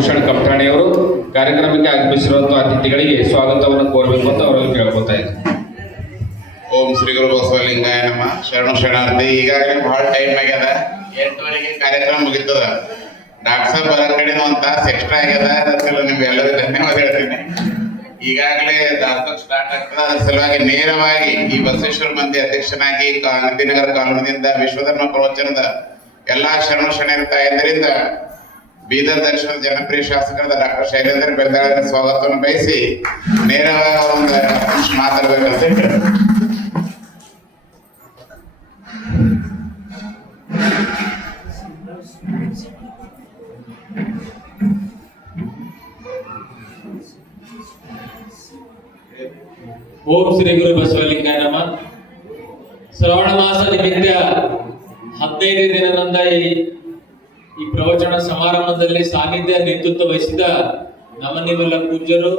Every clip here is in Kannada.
ನಾಗಭೂಷಣ್ ಕಪ್ತಾಣಿಯವರು ಕಾರ್ಯಕ್ರಮಕ್ಕೆ ಆಗಮಿಸಿರುವಂತಹ ಅತಿಥಿಗಳಿಗೆ ಸ್ವಾಗತವನ್ನು ಕೋರಬೇಕು ಅಂತ ಅವರಲ್ಲಿ ಕೇಳ್ಕೊತಾ ಓಂ ಶ್ರೀ ಗುರು ಬಸವಲಿಂಗಾಯ ನಮ್ಮ ಶರಣ ಶರಣಾರ್ಥಿ, ಈಗಾಗಲೇ ಬಹಳ ಟೈಮ್ ಆಗ್ಯದ. ಎಂಟುವರೆಗೆ ಕಾರ್ಯಕ್ರಮ ಮುಗಿತದ. ಡಾಕ್ಟರ್ ಸಾಹೇಬ್ ಬರ ಕಡೆನೂ ಒಂದು ತಾಸು ಎಕ್ಸ್ಟ್ರಾ ಆಗ್ಯದ. ಅದಕ್ಕೆಲ್ಲ ನಿಮ್ಗೆ ಎಲ್ಲರಿಗೂ ಧನ್ಯವಾದ ಹೇಳ್ತೀನಿ. ಈಗಾಗಲೇ ದಾಸೋಗ್ ಸ್ಟಾರ್ಟ್ ಆಗ್ತದ. ಅದರ ಸಲುವಾಗಿ ನೇರವಾಗಿ ಈ ಬಸವೇಶ್ವರ ಮಂದಿ ಅಧ್ಯಕ್ಷನಾಗಿ ಗಾಂಧಿನಗರ ಕಾನೂನಿನಿಂದ ವಿಶ್ವಧರ್ಮ ಪ್ರವಚನದ ಎಲ್ಲಾ ಶರಣ ಶರಣರ ತಾಯಂದರಿಂದ ಬೀದರ್ ದರ್ಶನ ಜನಪ್ರಿಯ ಶಾಸಕರಾದ ಡಾಕ್ಟರ್ ಶೈಲೇಂದ್ರ ಬೆಲ್ದಾಳ ಸ್ವಾಗತವನ್ನು ಬಯಸಿ ನೇರವಾಗಿ ಒಂದು ಮಾತಾಡ್ಬೇಕಂತ ಓಂ ಶ್ರೀ ಗುರು ಬಸವಲಿಂಗಾಯ ನಮ ಶ್ರವಣ ಮಾಸ ನಿಮಿತ್ತ ಹದಿನೈದು ದಿನದಂದ ಈ ಈ ಪ್ರವಚನ ಸಮಾರಂಭದಲ್ಲಿ ಸಾನ್ನಿಧ್ಯ ನೇತೃತ್ವ ವಹಿಸಿದ ನಮ್ಮ ನೀವೆಲ್ಲ ಪೂಜ್ಯರು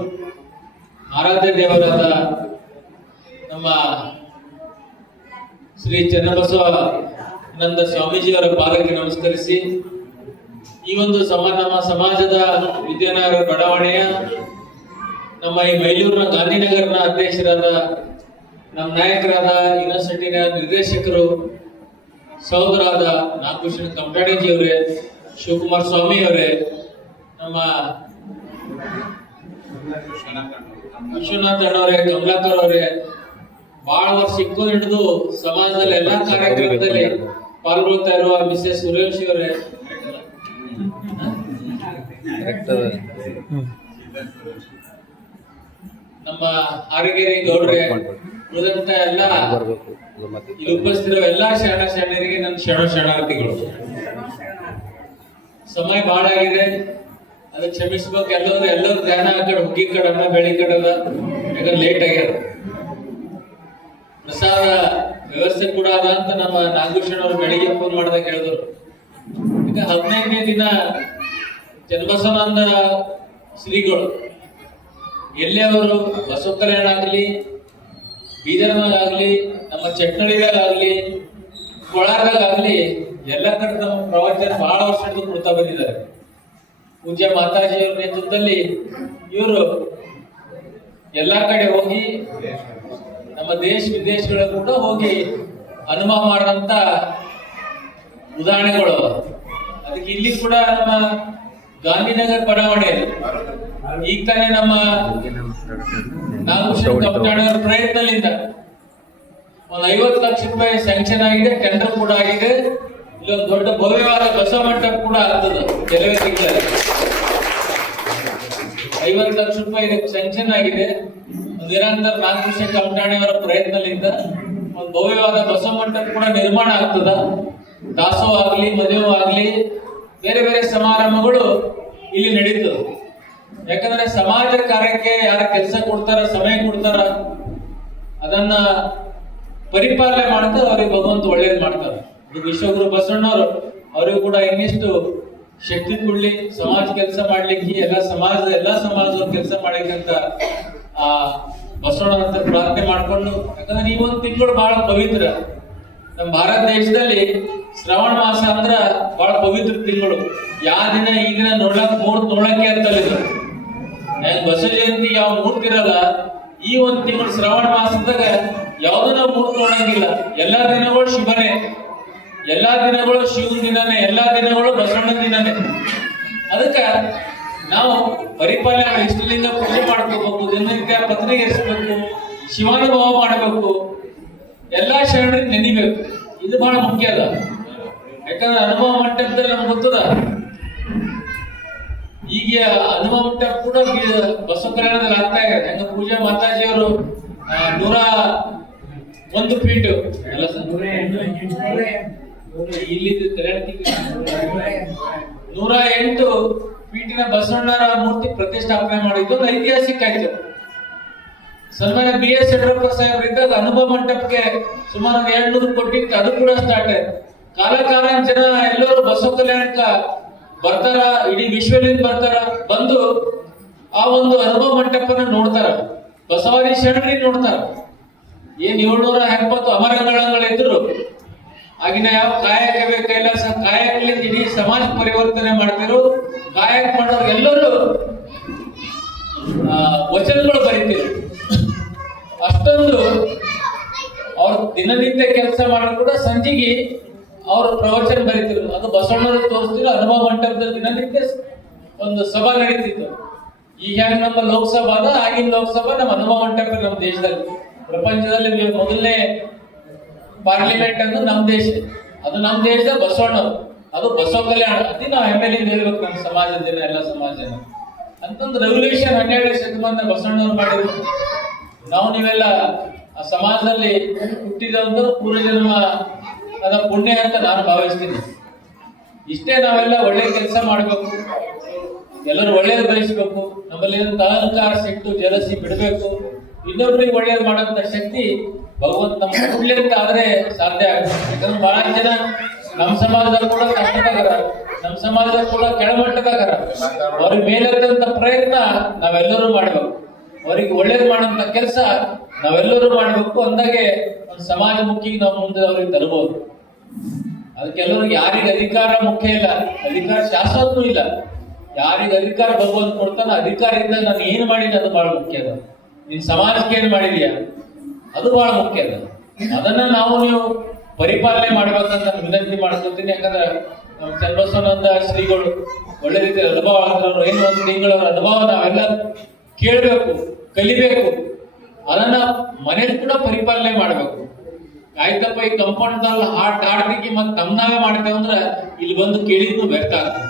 ಆರಾಧ್ಯ ದೇವರಾದ ನಮ್ಮ ಶ್ರೀ ಚನ್ನಬಸವಾನಂದ ಸ್ವಾಮೀಜಿಯವರ ಪಾದಕ್ಕೆ ನಮಸ್ಕರಿಸಿ, ಈ ಒಂದು ಸಮ, ನಮ್ಮ ಸಮಾಜದ ವಿದ್ಯಾನಗರ ಬಡಾವಣೆಯ ನಮ್ಮ ಈ ಮೈಲೂರಿನ ಗಾಂಧಿನಗರನ ಅಧ್ಯಕ್ಷರಾದ ನಮ್ಮ ನಾಯಕರಾದ ಯೂನಿವರ್ಸಿಟಿನ ನಿರ್ದೇಶಕರು ಸಹೋದರಾದ ನಾಗಭೂಷಣ ಕಮಟಾಣಿಜಿ ಅವರೇ ಶಿವಕುಮಾರ್ ಸ್ವಾಮಿ ಅವರೇ ನಮ್ಮ ವಿಶ್ವನಾಥ್ ಅಣ್ಣವರೇ, ಕಮಲಾಕರ್ ಅವರೇ, ಬಹಳ ವರ್ಷ ಸಿಕ್ಕೋ ಹಿಡಿದು ಸಮಾಜದಲ್ಲಿ ಎಲ್ಲಾ ಕಾರ್ಯಕ್ರಮದಲ್ಲಿ ಪಾಲ್ಗೊಳ್ತಾ ಇರುವ ಮಿಸ್ಸೆಸ್ ಸುರೇಶ್ ಅವರೇ. ನಮ್ಮ ಆರಗೇರಿ ಗೌಡ್ರೆ, ಉಳಿದಂತ ಎಲ್ಲ ಇಲ್ಲಿ ಉಪಸ್ಥಿತಿರುವ ಎಲ್ಲಾ ಶರಣ ಶರಣರಿಗೆ ನನ್ನ ಶರಣ ಶರಣಾರ್ಥಿಗಳು. ಸಮಯ ಬಹಳ ಆಗಿದೆ. ಅದಕ್ಕೆ ಕ್ಷಮಿಸ್ಬೇಕು. ಎಲ್ಲರೂ ಎಲ್ಲರೂ ಧ್ಯಾನ ಆ ಕಡೆ, ಹುಗ್ಗಿ ಕಡೆ ಬೆಳಿ ಕಡೆ ಅದ. ಯಾಕಂದ್ರೆ ಲೇಟ್ ಆಗ್ಯದ. ಪ್ರಸಾದ ವ್ಯವಸ್ಥೆ ಕೂಡ ಅದ ಅಂತ ನಮ್ಮ ನಾಗಭೂಷಣ ಅವರು ಬೆಳಿಗ್ಗೆ ಫೋನ್ ಮಾಡ್ದಾಗ ಹೇಳಿದ್ರು ಈಗ ಹದಿನೈದನೇ ದಿನ ಚನ್ನಬಸವಾನಂದ ಶ್ರೀಗಳು. ಎಲ್ಲೇ ಅವರು ಬಸವ ಕಲ್ಯಾಣ ಆಗಲಿ ಬೀದರ್ನಾಗಾಗ್ಲಿ ನಮ್ಮ ಚಟ್ನಳ್ಳಿಗಾಗಲಿ ಕೊಳಾರ್ದಾಗಲಿ ಎಲ್ಲ ಕಡೆ ನಮ್ಮ ಪ್ರವಚನ ಬಹಳ ವರ್ಷದಿಂದ ಕೊಡ್ತಾ ಬಂದಿದ್ದಾರೆ. ಪೂಜ್ಯ ಮಾತಾಜಿಯವರ ನೇತೃತ್ವದಲ್ಲಿ ಇವರು ಎಲ್ಲಾ ಕಡೆ ಹೋಗಿ, ನಮ್ಮ ದೇಶ ವಿದೇಶಗಳ ಕೂಡ ಹೋಗಿ ಅನುಭವ ಮಾಡಿದಂತ ಉದಾಹರಣೆಗಳು. ಅದಕ್ಕೆ ಇಲ್ಲಿ ಕೂಡ ನಮ್ಮ ಗಾಂಧಿನಗರ್ ಬಡಾವಣೆ. ಈಗ ತಾನೇ ನಮ್ಮ ಅವರ ಪ್ರಯತ್ನದಿಂದ ಒಂದು ಐವತ್ತು ಲಕ್ಷ ರೂಪಾಯಿ ಸ್ಯಾಂಕ್ಷನ್ ಆಗಿದೆ ಟೆಂಡರ್ ಕೂಡ ಆಗಿದೆ. ಇಲ್ಲೊಂದು ದೊಡ್ಡ ಭವ್ಯವಾದ ಬಸ ಮಂಟಪ ಕೂಡ ಆಗ್ತದೆ, ಕೆಲವೇ ತಿಂಗಳಲ್ಲಿ. ಐವತ್ತು ಲಕ್ಷ ರೂಪಾಯಿ ಇದಕ್ಕೆ ಸ್ಯಾಂಕ್ಷನ್ ಆಗಿದೆ. ನಿರಂತರ ನಾಲ್ಕು ವರ್ಷ ಅವರ ಪ್ರಯತ್ನದಿಂದ ಒಂದು ಭವ್ಯವಾದ ಬಸ ಮಂಟಪ ಕೂಡ ನಿರ್ಮಾಣ ಆಗ್ತದ. ದಾಸೋಹ ಆಗಲಿ, ಮದುವೆ ಆಗಲಿ, ಬೇರೆ ಬೇರೆ ಸಮಾರಂಭಗಳು ಇಲ್ಲಿ ನಡೀತದೆ. ಯಾಕಂದ್ರೆ ಸಮಾಜ ಕಾರ್ಯಕ್ಕೆ ಯಾರ ಕೆಲಸ ಕೊಡ್ತಾರ, ಸಮಯ ಕೊಡ್ತಾರ, ಅದನ್ನ ಪರಿಪಾಲನೆ ಮಾಡ್ತಾ ಅವ್ರಿಗೆ ಭಗವಂತ ಒಳ್ಳೇದು ಮಾಡ್ತಾರೆ ಇದು ವಿಶ್ವಗುರು ಬಸವಣ್ಣವರು, ಅವರಿಗೂ ಕೂಡ ಇನ್ನಿಷ್ಟು ಶಕ್ತಿ ಕೊಡ್ಲಿ, ಸಮಾಜ ಕೆಲಸ ಮಾಡ್ಲಿಕ್ಕೆ ಎಲ್ಲ ಸಮಾಜದ ಎಲ್ಲಾ ಸಮಾಜದವ್ರು ಕೆಲಸ ಮಾಡ್ಲಿಕ್ಕಂತ ಆ ಬಸವಣ್ಣ ಅಂತ ಪ್ರಾರ್ಥನೆ ಮಾಡ್ಕೊಂಡು, ಯಾಕಂದ್ರೆ ಈ ಒಂದು ತಿಂಗಳು ಬಹಳ ಪವಿತ್ರ. ನಮ್ಮ ಭಾರತ ದೇಶದಲ್ಲಿ ಶ್ರಾವಣ ಮಾಸ ಅಂದ್ರ ಬಹಳ ಪವಿತ್ರ ತಿಂಗಳು. ಯಾವ ದಿನ ಈಗಿನ ನೋಡ್ಲಕ್ ಮೂರ್ ನೋಡಕ್ಕೆ ಅಂತಲ್ಲ. ಬಸವ ಜಯಂತಿ ಯಾವ ಮೂರ್ತಿ ಇರಲ್ಲ ಈ ಒಂದು ತಿಂಗಳು ಶ್ರಾವಣ ಮಾಸದಾಗ ಯಾವ್ದು ನಾವು ಮೂರ್ತಿ ನೋಡಂಗಿಲ್ಲ. ಎಲ್ಲಾ ದಿನಗಳು ಶಿವನೇ. ಎಲ್ಲಾ ದಿನಗಳು ಶಿವನ ದಿನನೇ, ಎಲ್ಲಾ ದಿನಗಳು ಬಸವಣ್ಣ ದಿನನೇ. ಅದಕ್ಕ ನಾವು ಪರಿಪಾಲನೆ ಇಷ್ಟಲಿಂಗ ಪೂಜೆ ಮಾಡ್ಕೋಬೇಕು, ದಿನನಿತ್ಯ ಪತ್ರಿಕೆ ಎರಿಸ್ಬೇಕು, ಶಿವಾನುಭವ ಮಾಡಬೇಕು. ಎಲ್ಲಾ ಶರಣರಿಗೆ ನೆನಿಬೇಕು. ಇದು ಬಹಳ ಮುಖ್ಯ ಅಲ್ಲ ಯಾಕಂದ್ರೆ ಅನುಭವ ಮಂಟಪದಲ್ಲಿ ನಮ್ಗೆ ಗೊತ್ತದ ಈಗ ಅನುಭವ ಮಂಟಪ ಕೂಡ ಬಿ- ಬಸವ ಕಲ್ಯಾಣದಲ್ಲಿ ಆಗ್ತಾ ಇದೆ. ಹೆಂಗ ಪೂಜಾ ಮಾತಾಜಿ ಅವರು ನೂರ ಒಂದು ಫೀಟ್ ಇಲ್ಲಿ ನೂರ ಎಂಟು. ಫೀಟಿನ ಬಸವಣ್ಣರ ಮೂರ್ತಿ ಪ್ರತಿಷ್ಠಾಪನೆ ಮಾಡಿದ್ದು ಐತಿಹಾಸಿಕ ಆಯ್ತು ಸನ್ಮಾನ್ಯ ಬಿ ಎಸ್ ಯಡಿಯೂರಪ್ಪ ಸಾಹೇಬರಿಂದ ಅದು ಅನುಭವ ಮಂಟಪಕ್ಕೆ ಸುಮಾರು ಎರಡ್ನೂರು ಕೋಟಿ ಅದು ಕೂಡ ಸ್ಟಾರ್ಟ್ ಆಯ್ತು. ಕಾಲ ಕಾಲಾಂತರ ಎಲ್ಲರೂ ಬಸವ ಕಲ್ಯಾಣಕ್ಕ ಬರ್ತಾರ, ಇಡೀ ವಿಶ್ವದಿಂದ ಬರ್ತಾರ, ಬಂದು ಆ ಒಂದು ಅನುಭವ ಮಂಟಪನ ನೋಡ್ತಾರ. ಬಸವಾದಿ ಶರಣರಿ ನೋಡ್ತಾರ. ಏನ್ ಏಳ್ನೂರ ಎಪ್ಪತ್ತು ಇದ್ದರು ಆಗಿನ ಯಾವ ಕಾಯಕವೇ ಕೈಲಾಸ ಕಾಯಕಲ್ಲಿ ಇಡೀ ಸಮಾಜ ಪರಿವರ್ತನೆ ಮಾಡ್ತಿರು ಕಾಯಕ ಮಾಡೋರು ಎಲ್ಲರೂ ವಚನಗಳು ಬರೀತಿದ್ರು. ಅಷ್ಟೊಂದು ಅವ್ರ ದಿನನಿತ್ಯ ಕೆಲಸ ಮಾಡೋದು ಕೂಡ ಸಂಜೆಗೆ ಅವರು ಪ್ರವಚನ ಬರೀತಿದ್ರು. ಅದು ಬಸವಣ್ಣ ತೋರಿಸ್ತಿದ್ರು ಅನುಭವ ಮಂಟಪದ ದಿನನಿತ್ಯ ಒಂದು ಸಭಾ ನಡೀತಿತ್ತು. ಈಗ ನಮ್ಮ ಲೋಕಸಭಾದ ಆಗಿನ ಲೋಕಸಭಾ ನಮ್ಮ ಅನುಭವ ಮಂಟಪ ನಮ್ಮ ದೇಶದಲ್ಲಿ. ಪ್ರಪಂಚದಲ್ಲಿ ಮೊದಲನೇ ಪಾರ್ಲಿಮೆಂಟ್ ಅಂದ್ರೆ ನಮ್ಮ ದೇಶ. ಅದು ನಮ್ಮ ದೇಶದ ಬಸವಣ್ಣ ಅದು ಬಸವ ಕಲ್ಯಾಣ. ಅತಿ ನಾವು ಎಲ್ ಹೇಳ್ಬೇಕು ನಮ್ಮ ಸಮಾಜದ ಜನ ಎಲ್ಲ ಸಮಾಜ ಅಂತಂದ್ರೆ ಅಂತಂದು ರೆವಲ್ಯೂಷನ್ ಹನ್ನೆರಡನೇ ಶತಮಾನ ಬಸವಣ್ಣವ್ರು ಮಾಡಿದ್ರು. ನಾವು ನೀವೆಲ್ಲ ಆ ಸಮಾಜದಲ್ಲಿ ಹುಟ್ಟಿದಂತ ಪೂರ್ವಜನ್ಮ ಅದ ಪುಣ್ಯ ಅಂತ ನಾನು ಭಾವಿಸ್ತೀನಿ. ಇಷ್ಟೇ ನಾವೆಲ್ಲ ಒಳ್ಳೆ ಕೆಲಸ ಮಾಡಬೇಕು. ಎಲ್ಲರೂ ಒಳ್ಳೇದು ಬಯಸ್ಬೇಕು. ನಮ್ಮಲ್ಲಿ ಅಹಂಕಾರ ಸಿಟ್ಟು, ಜಲಸಿ ಬಿಡಬೇಕು. ಇನ್ನೊಬ್ರಿಗೆ ಒಳ್ಳೇದು ಮಾಡುವಂತ ಶಕ್ತಿ ಭಗವಂತ ನಮ್ಮ ಪುಣ್ಯ ಅಂತ ಆದ್ರೆ ಸಾಧ್ಯ ಆಗುತ್ತೆ. ಯಾಕಂದ್ರೆ ಬಹಳ ಜನ ನಮ್ಮ ಸಮಾಜದಲ್ಲಿ ಕೂಡ ಕಷ್ಟದಾಗರ ನಮ್ಮ ಸಮಾಜದಲ್ಲಿ ಕೂಡ ಕೆಳಮಟ್ಟದಾಗರ ಅವ್ರಿಗೆ ಮೇಲೆತ್ತಂತ ಪ್ರಯತ್ನ ನಾವೆಲ್ಲರೂ ಮಾಡಬೇಕು. ಅವ್ರಿಗೆ ಒಳ್ಳೇದು ಮಾಡುವಂತ ಕೆಲಸ ನಾವೆಲ್ಲರೂ ಮಾಡಬೇಕು ಅಂದಾಗೆ ಒಂದು ಸಮಾಜ ಮುಖಿಗೆ ನಾವು ಮುಂದೆ ಅವ್ರಿಗೆ ತರಬಹುದು. ಅದಕ್ಕೆಲ್ಲರಿಗೆ ಯಾರಿಗೆ ಅಧಿಕಾರ ಮುಖ್ಯ ಇಲ್ಲ, ಅಧಿಕಾರ ಶಾಶ್ವತನೂ ಇಲ್ಲ. ಯಾರಿಗೆ ಅಧಿಕಾರ ಭಗವಂತ ಕೊಡ್ತಾನ ಅಧಿಕಾರದಿಂದ ನಾನು ಏನು ಮಾಡಿದೆ ಅದು ಬಹಳ ಮುಖ್ಯ ಅದ. ನೀನ್ ಸಮಾಜಕ್ಕೆ ಏನ್ ಮಾಡಿದ್ಯಾ? ಅದು ಬಹಳ ಮುಖ್ಯ ಅದ. ಅದನ್ನ ನಾವು ನೀವು ಪರಿಪಾಲನೆ ಮಾಡ್ಬೇಕಂತ ವಿನಂತಿ ಮಾಡ್ಕೊತೀನಿ. ಯಾಕಂದ್ರೆ ಚನ್ನಬಸವನಂದ ಶ್ರೀಗಳು ಒಳ್ಳೆ ರೀತಿಯ ಅನುಭವ ಅಂತ ಏನು ಒಂದು ತಿಂಗಳ ಅನುಭವ ನಾವೆಲ್ಲ ಕೇಳಬೇಕು, ಕಲಿಬೇಕು. ಅದನ್ನ ಮನೇಲಿ ಕೂಡ ಪರಿಪಾಲನೆ ಮಾಡಬೇಕು. ಆಯ್ತಪ್ಪ, ಈ ಕಂಪೌಂಡ್ ಆಟ ಆಡ್ಲಿಕ್ಕೆ ಮತ್ತೆ ತಮ್ಮನಾಗ ಅಂದ್ರೆ ಇಲ್ಲಿ ಬಂದು ಕೇಳಿದ್ದು ವ್ಯರ್ಥ ಆಗ್ತದೆ.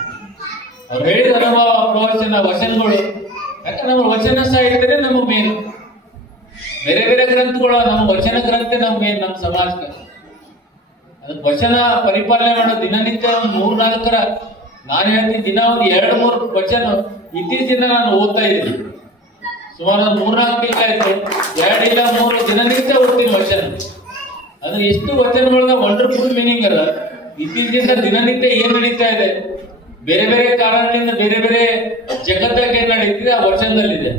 ಅವ್ರು ಹೇಳಿದ ಅನುಭವ ಪ್ರವಚನ ವಚನಗಳು. ಯಾಕಂದ್ರೆ ನಮ್ಮ ವಚನ ಸಾಹಿತ್ಯನೇ ನಮ್ಮ ಮೇನ್ ಬೇರೆ ಬೇರೆ ಗ್ರಂಥಗಳು, ನಮ್ಮ ವಚನ ಗ್ರಂಥ ನಮ್ಮ ಮೇನ್ ನಮ್ಮ ಸಮಾಜಕ್ಕೆ. ಅದಕ್ಕೆ ವಚನ ಪರಿಪಾಲನೆ ಮಾಡೋ ದಿನನಿತ್ಯ ಒಂದು ಮೂರ್ ನಾಲ್ಕರ, ನಾನು ಹೇಳ್ತೀನಿ ದಿನ ಒಂದು ಎರಡು ಮೂರು ವಚನ ಇತ್ತೀಚಿನ ನಾನು ಓದ್ತಾ ಇದ್ದೀನಿ. ಸುಮಾರು ಒಂದು ಮೂರ್ನಾಲ್ಕು ಎರಡು ಇಲ್ಲ ಮೂರು, ದಿನನಿತ್ಯ ಓದ್ತೀನಿ ವಚನ. ಅದು ಎಷ್ಟು ವಚನಗಳನ್ನ ವಂಡರ್ಫುಲ್ ಮೀನಿಂಗ್ ಅಲ್ಲ. ಇತ್ತೀಚಿನ ದಿನನಿತ್ಯ ಏನ್ ನಡೀತಾ ಇದೆ? ಬೇರೆ ಬೇರೆ ಕಾರಣದಿಂದ ಬೇರೆ ಬೇರೆ ಜಗತ್ತಾಗ ಏನ್ ನಡೀತಿದೆ? ಆ ವಚನದಲ್ಲಿದೆ.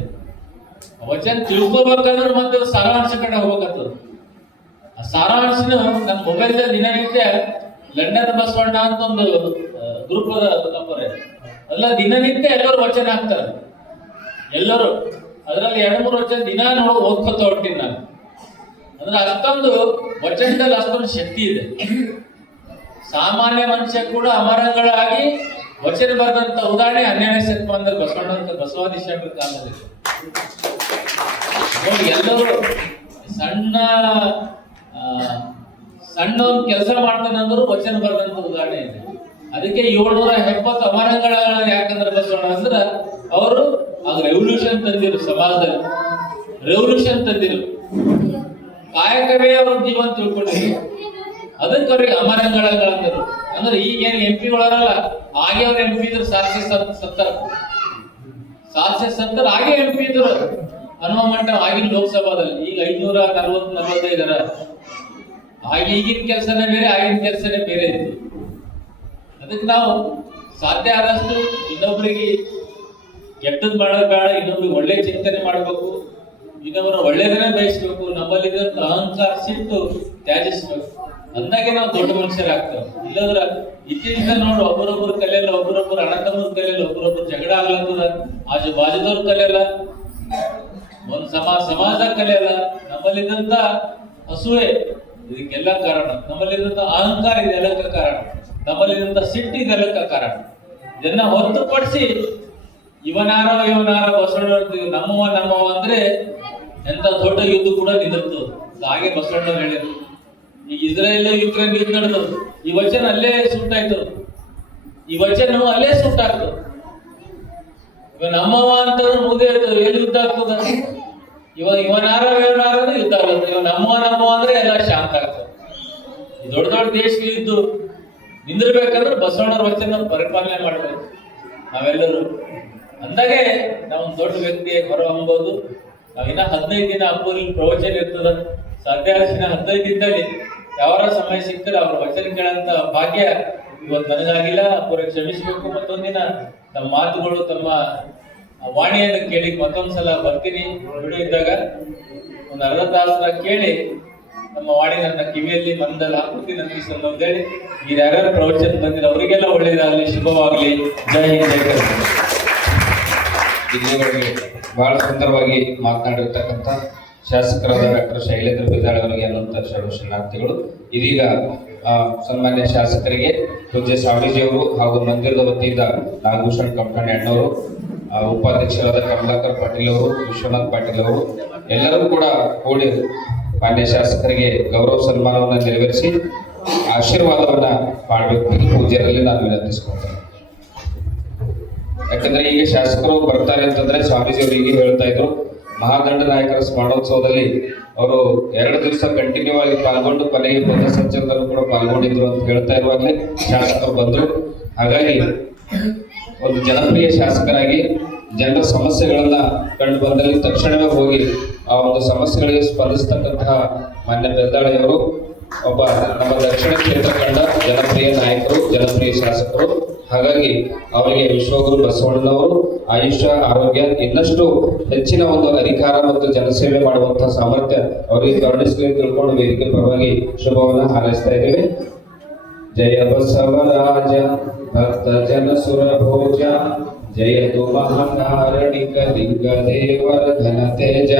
ವಚನ ತಿಳ್ಕೊಬೇಕಂದ್ರೆ ಮತ್ತೆ ಸಾರಾಂಶ ಕಡೆ ಹೋಗ್ಬೇಕಾಗ್ತದೆ. ಆ ಸಾರಾಂಶನ ನನ್ನ ಮೊಬೈಲ್ದಲ್ಲಿ ದಿನನಿತ್ಯ ಲಂಡನ್ ಬಸವಣ್ಣ ಅಂತ ಒಂದು ಗ್ರೂಪ್ ಅದ ಅಲ್ಲ, ದಿನನಿತ್ಯ ಎಲ್ಲರೂ ವಚನ ಹಾಕ್ತಾರೆ. ಎಲ್ಲರೂ. ಅದರಲ್ಲಿ ಎರಡು ಮೂರು ವರ್ಷ ದಿನ ನೋಡಿ ಓದ್ಕೊತ ನಾನು. ಅಂದ್ರೆ ಅಷ್ಟೊಂದು ವಚನದಲ್ಲಿ ಅಷ್ಟೊಂದು ಶಕ್ತಿ ಇದೆ. ಸಾಮಾನ್ಯ ಮನುಷ್ಯ ಕೂಡ ಅಮರಗಳಾಗಿ ವಚನ ಬರೆದಂತ ಉದಾಹರಣೆ ಹನ್ನೆರಡನೇ ಶತಮಾನದಲ್ಲಿ ಬಸವಣ್ಣ ಬಸವಾದಿ ನೋಡಿ, ಎಲ್ಲರೂ ಸಣ್ಣ ಸಣ್ಣ ಒಂದು ಕೆಲಸ ಮಾಡ್ತಾನಂದ್ರು ವಚನ ಬರೆದಂತ ಉದಾಹರಣೆ ಇದೆ. ಅದಕ್ಕೆ ಏಳ್ನೂರ ಎಪ್ಪತ್ತು ಅಮರಗಳ ಯಾಕಂದ್ರೆ ಬಸವಣ್ಣ ಅಂದ್ರೆ ಅವರು ಆಗ ರೆವಲ್ಯೂಷನ್ ತಂದಿರು ಸಮಾಜದಲ್ಲಿ. ರೆವಲ್ಯೂಷನ್ ತಂದಿರು. ಕಾಯಕವೇ ಅವ್ರ ಜೀವನ ತಿಳ್ಕೊಂಡಿದ್ರು. ಅದಕ್ಕೆ ಅವ್ರಿಗೆ ಅಮರಂಗಳಂದರು ಅಂದ್ರೆ ಈಗೇನು ಎಂ ಪಿಗಳಲ್ಲ ಹಾಗೆ ಅವ್ರ ಎಂ ಪಿ ಇದ್ರು ಸಾಕ್ಷಿ ಸತ್ತರ. ಸಾಕ್ಷಿ ಸತ್ತರ, ಹಾಗೆ ಎಂ ಪಿ ಇದ್ರು ಹನುಮ ಮಂಟಪ ಆಗಿನ ಲೋಕಸಭಾದಲ್ಲಿ. ಈಗ ಐನೂರ ನಲವತ್ ನಲವತ್ತೈದರ. ಹಾಗೆ ಈಗಿನ ಕೆಲಸನೇ ಬೇರೆ, ಆಗಿನ ಕೆಲಸನೇ ಬೇರೆ. ಇತ್ತು ಅದಕ್ಕೆ ನಾವು ಸಾಧ್ಯ ಆದಷ್ಟು ಇನ್ನೊಬ್ಬರಿಗೆ ಕೆಟ್ಟದ್ ಮಾಡೋದು ಬೇಡ ಇನ್ನೊಬ್ರು ಒಳ್ಳೆ ಚಿಂತನೆ ಮಾಡಬೇಕು. ಇನ್ನೊಬ್ಬರ ಒಳ್ಳೇದನ್ನೇ ಬಯಸ್ಬೇಕು. ನಮ್ಮಲ್ಲಿ ಅಹಂಕಾರ ಸಿಟ್ಟು ತ್ಯಾಜಿಸ್ಬೇಕು. ಅಂದಾಗೆ ನಾವು ದೊಡ್ಡ ಮನುಷ್ಯರಾಗ್ತೇವೆ. ಇಲ್ಲದ್ರ ಇತ್ತೀಚಿನ ನೋಡು ಒಬ್ಬರೊಬ್ಬರು ಕಲಿಯಲ್ಲ ಒಬ್ಬರೊಬ್ಬರು ಅಣ್ಣ ಕಲೆಯಲ್ಲ ಕಲಿಯಲ್ಲ ಒಬ್ಬರೊಬ್ಬರು ಜಗಳ ಆಗ್ಲತ್ತದ ಆಜು ಬಾಜುದವ್ರು ಕಲಿಯಲ್ಲ ಒಂದು ಸಮಾ ಸಮಾಜ ಕಲಿಯಲ್ಲ ನಮ್ಮಲ್ಲಿದ್ದಂತ ಹಸುವೆ, ಇದಕ್ಕೆಲ್ಲ ಕಾರಣ. ನಮ್ಮಲ್ಲಿದ್ದಂತ ಅಹಂಕಾರ ಇದೆಲ್ಲಕ್ಕ ಕಾರಣ. ನಮ್ಮಲ್ಲಿದ್ದಂತ ಸಿಟ್ಟು ಇದೆಲ್ಲಕ್ಕ ಕಾರಣ. ಇದನ್ನ ಹೊರತುಪಡಿಸಿ ಇವನಾರ ಇವನಾರ ಬಸವಣ್ಣ. ನಮ್ಮವ ನಮ್ಮವ ಅಂದ್ರೆ ಎಂತ ದೊಡ್ಡ ಯುದ್ಧ ಕೂಡ ನಿಂದಿರ್ತದೆ ಹಾಗೆ ಬಸವಣ್ಣ ಹೇಳಿದ್ರು. ಈ ಇಸ್ರೇಲ್ ಯುಕ್ರೇನ್ ಯುದ್ಧ ನಡೆದದು ಈ ವಚನ ಅಲ್ಲೇ ಸುಟ್ಟಾಯ್ತು. ಈ ವಚನ ಅಲ್ಲೇ ಸುಟ್ಟಾಗ್ತದೆ ಇವ ನಮ್ಮವ ಅಂತಂದ್ರೆ ಮುಂದೆ ಎಲ್ಲಿ ಯುದ್ಧ ಆಗ್ತದ? ಇವ ಇವನಾರ ಇವನಾರ ಯುದ್ಧ ಆಗುತ್ತೆ ಇವ ನಮ್ಮವ ನಮ್ಮವ ಅಂದ್ರೆ ಎಲ್ಲ ಶಾಂತ ಆಗ್ತದೆ. ದೊಡ್ಡ ದೊಡ್ಡ ದೇಶಗಳು ಇದ್ದು ನಿಂದಿರ್ಬೇಕಂದ್ರೆ ಬಸವಣ್ಣರ ವಚನ ಪರಿಪಾಲನೆ ಮಾಡ್ಬೇಕು. ನಾವೆಲ್ಲರೂ ಅಂದಾಗೆ ನಾವು ದೊಡ್ಡ ವ್ಯಕ್ತಿ ಹೊರ ಹೊಂಬೋದು ಇನ್ನ ಹದಿನೈದು ದಿನ ಅಪ್ಪೂರಿ ಪ್ರವಚನ ಇರ್ತದ. ಸಾಧ್ಯ ಹದಿನೈದು ದಿನದಲ್ಲಿ ಯಾವ ಸಮಯ ಸಿಕ್ಕರೆ ಅವ್ರ ವಚನ ಕೇಳಂತ ಭಾಗ್ಯ ಇವತ್ತು ನನಗಾಗಿಲ್ಲ. ಅಪ್ಪೂರಿಗೆ ಕ್ಷಮಿಸಬೇಕು ಮತ್ತೊಂದಿನ. ತಮ್ಮ ಮಾತುಗಳು, ತಮ್ಮ ವಾಣಿಯನ್ನು ಕೇಳಿ ಮತ್ತೊಂದ್ಸಲ ಬರ್ತೀನಿ. ಇದ್ದಾಗ ಒಂದು ಅರ್ಧ ತಾಸನ ಕೇಳಿ ನಮ್ಮ ವಾಣಿ ನನ್ನ ಕಿವಿಯಲ್ಲಿ ಮಂದಲ್ಲಿ ಹಾಕುತ್ತೀನಿ ಅಂತ ಅಂತೇಳಿ ಈ ಪ್ರವಚನ ಬಂದಿರೋ ಅವರಿಗೆಲ್ಲ ಒಳ್ಳೇದಾಗಲಿ ಶುಭವಾಗಲಿ. ಜೈ ಜೈ ಇಲ್ಲಿವರೆಗೆ ಬಹಳ ಸುಂದರವಾಗಿ ಮಾತನಾಡಿರ್ತಕ್ಕಂಥ ಶಾಸಕರಾದ ಡಾಕ್ಟರ್ ಶೈಲೇಂದ್ರ ಬಿದ್ದಾಳವರಿಗೆ ಅನ್ನುವಂಥ ಶರಣ ಶರಣಾರ್ಥಿಗಳು ಇದೀಗ ಸನ್ಮಾನ್ಯ ಶಾಸಕರಿಗೆ ಪೂಜ್ಯ ಸ್ವಾಮೀಜಿಯವರು ಹಾಗೂ ಮಂದಿರದ ವತಿಯಿಂದ ನಾಗಭೂಷಣ್ ಕಂಪನಿ ಅಣ್ಣವರು ಉಪಾಧ್ಯಕ್ಷರಾದ ಕಮಲಾಕರ್ ಪಾಟೀಲ್ ಅವರು, ವಿಶ್ವನಾಥ್ ಪಾಟೀಲ್ ಅವರು, ಎಲ್ಲರೂ ಕೂಡ ಕೂಡಿ ಮಾನ್ಯ ಶಾಸಕರಿಗೆ ಗೌರವ ಸನ್ಮಾನವನ್ನು ನೆರವೇರಿಸಿ ಆಶೀರ್ವಾದವನ್ನು ಮಾಡಬೇಕು. ಪೂಜೆಯಲ್ಲಿ ನಾನು ವಿನಂತಿಸ್ಕೊಳ್ತೇನೆ. ಯಾಕಂದ್ರೆ ಈಗ ಶಾಸಕರು ಬರ್ತಾರೆ ಅಂತಂದ್ರೆ ಸ್ವಾಮೀಜಿ ಅವರು ಈಗ ಹೇಳ್ತಾ ಇದ್ರು. ಮಹಾದಂಡ ನಾಯಕರ ಸ್ಮರಣೋತ್ಸವದಲ್ಲಿ ಅವರು ಎರಡು ದಿವಸ ಕಂಟಿನ್ಯೂ ಆಗಿ ಪಾಲ್ಗೊಂಡು ಕೊನೆಗೆ ಪಥ ಸಂಚಲನದಲ್ಲೂ ಕೂಡ ಪಾಲ್ಗೊಂಡಿದ್ರು ಅಂತ ಹೇಳ್ತಾ ಇರುವಾಗಲೇ ಶಾಸಕರು ಬಂದ್ರು. ಹಾಗಾಗಿ ಒಂದು ಜನಪ್ರಿಯ ಶಾಸಕರಾಗಿ ಜನರ ಸಮಸ್ಯೆಗಳನ್ನ ಕಂಡು ಬಂದಲ್ಲಿ ತಕ್ಷಣವೇ ಹೋಗಿ ಆ ಒಂದು ಸಮಸ್ಯೆಗಳಿಗೆ ಸ್ಪಂದಿಸ್ತಕ್ಕಂತಹ ಮಾನ್ಯ ಬೆದ್ದಾಳಿಯವರು ಒಬ್ಬ ನಮ್ಮ ದಕ್ಷಿಣ ಕ್ಷೇತ್ರ ಕಂಡ ಜನಪ್ರಿಯ ನಾಯಕರು, ಜನಪ್ರಿಯ ಶಾಸಕರು. ಹಾಗಾಗಿ ಅವರಿಗೆ ವಿಶ್ವಗುರು ಬಸವಣ್ಣನವರು ಆಯುಷ ಆರೋಗ್ಯ ಇನ್ನಷ್ಟು ಹೆಚ್ಚಿನ ಒಂದು ಅಧಿಕಾರ ಮತ್ತು ಜನಸೇವೆ ಮಾಡುವಂತಹ ಸಾಮರ್ಥ್ಯ ಅವರಿಗೆ ಕರುಣಿಸಲಿ ತಿಳ್ಕೊಂಡು ವೇದಿಕೆ ಪರವಾಗಿ ಶುಭವನ್ನು ಹಾರೈಸ್ತಾ ಇದ್ದೇವೆ. ಜಯ ಬಸವರಾಜ, ಭಕ್ತ ಜನ ಸುರಭೋಜ ಜಯತು ಮಹಾಕಾರಣಿಕ ಲಿಂಗ ದೇವರ ಘನ ತೇಜ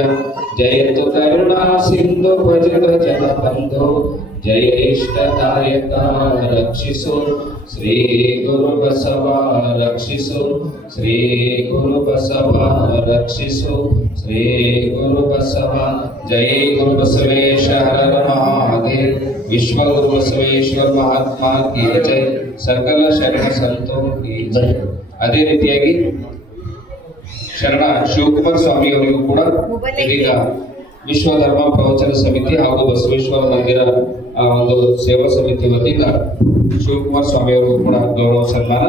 ಜಯತು ಕರುಣಾ ಸಿಂಧು ಭಜತ ಜನ ಬಂಧು ಜಯ ಇಷ್ಟದಾಯಕ ರಕ್ಷಿಸು ಶ್ರೀ ಗುರು ಬಸವ ರಕ್ಷಿಸು ಶ್ರೀ ಗುರು ಬಸವ ರಕ್ಷಿಸು ಶ್ರೀ ಗುರು ಬಸವ ಜೈ. ಗುರು ಬಸವೇಶ್ವರ ಮಹಾದೇವ್ ವಿಶ್ವ ಗುರು ಬಸವೇಶ್ವರ ಮಹಾತ್ಮ ಕಿ ಜಯ ಸಕಲ ಶರಣ ಸಂತೋ ಕಿ ಜಯ ಅದೇ ರೀತಿಯಾಗಿ ಶರಣ ಶಿವಕುಮಾರ ಸ್ವಾಮಿ ಅವರಿಗೂ ಕೂಡ ಇದೀಗ ವಿಶ್ವ ಧರ್ಮ ಪ್ರವಚನ ಸಮಿತಿ ಹಾಗೂ ಬಸವೇಶ್ವರ ಮಂದಿರ ಒಂದು ಸೇವಾ ಸಮಿತಿ ವತಿಯಿಂದ ಶಿವಕುಮಾರ್ ಸ್ವಾಮಿಯವರು ಕೂಡ ಗೌರವ ಸನ್ಮಾನ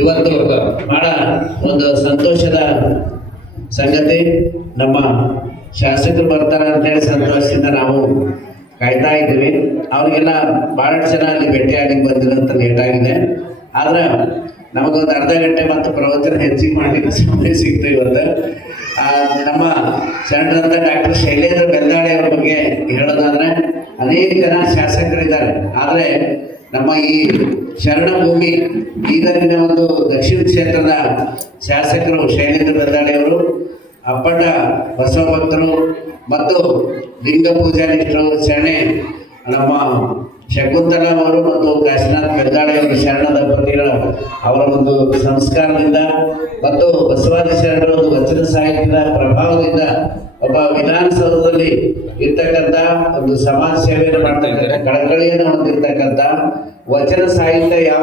ಇವತ್ತು ಬಹಳ ಒಂದು ಸಂತೋಷದ ಸಂಗತಿ. ನಮ್ಮ ಶಾಸಕರು ಬರ್ತಾರೆ ಅಂತೇಳಿ ಸಂತೋಷದಿಂದ ನಾವು ಕಾಯ್ತಾ ಇದ್ದೀವಿ. ಅವ್ರಿಗೆಲ್ಲ ಬಹಳಷ್ಟು ಜನ ಅಲ್ಲಿ ಭೇಟಿಯಾಗಿ ಅಂತ ಲೇಟ್ ಆಗಿದೆ ಆದ್ರೆ ನಮಗೊಂದು ಅರ್ಧ ಗಂಟೆ ಮತ್ತು ಪ್ರವಚನ ಹೆಚ್ಚಿಗೆ ಮಾಡಲಿಕ್ಕೆ ಸಮಯ ಸಿಗ್ತು ಇವತ್ತು. ನಮ್ಮ ಶರಣರಂತ ಡಾಕ್ಟರ್ ಶೈಲೇಂದ್ರ ಬೆಲ್ದಾಳೆ ಅವರ ಬಗ್ಗೆ ಹೇಳೋದಾದ್ರೆ, ಅನೇಕ ಜನ ಶಾಸಕರಿದ್ದಾರೆ. ಆದರೆ ನಮ್ಮ ಈ ಶರಣ ಭೂಮಿ ಬೀದರಿನ ಒಂದು ದಕ್ಷಿಣ ಕ್ಷೇತ್ರದ ಶಾಸಕರು ಶೈಲೇಂದ್ರ ಬೆದ್ದಾಳೆ ಅವರು ಅಪ್ಪಟ ಬಸವ ಭಕ್ತರು ಮತ್ತು ಲಿಂಗ ಪೂಜಾನಿಷ್ಠರು ಶರಣೆ ನಮ್ಮ ಶಕುಂತಲ ಅವರು ಮತ್ತು ಕಾಶಿನಾಥ್ ಅವರು ಶರಣ ದಂಪತಿಗಳ ಅವರ ಒಂದು ಸಂಸ್ಕಾರದಿಂದ ಮತ್ತು ಬಸವಾದಿ ಶರಣರ ಒಂದು ವಚನ ಸಾಹಿತ್ಯದ ಪ್ರಭಾವದಿಂದ ಒಬ್ಬ ವಿಧಾನಸೌಧದಲ್ಲಿ ಇರ್ತಕ್ಕಂಥ ಒಂದು ಸಮಾಜ ಸೇವೆಯನ್ನು ಮಾಡ್ತಕ್ಕಂಥ ಕಳಕಳಿಯನ್ನು ಹೊಂದಿರ್ತಕ್ಕಂಥ ವಚನ ಸಾಹಿತ್ಯ ಯಾವ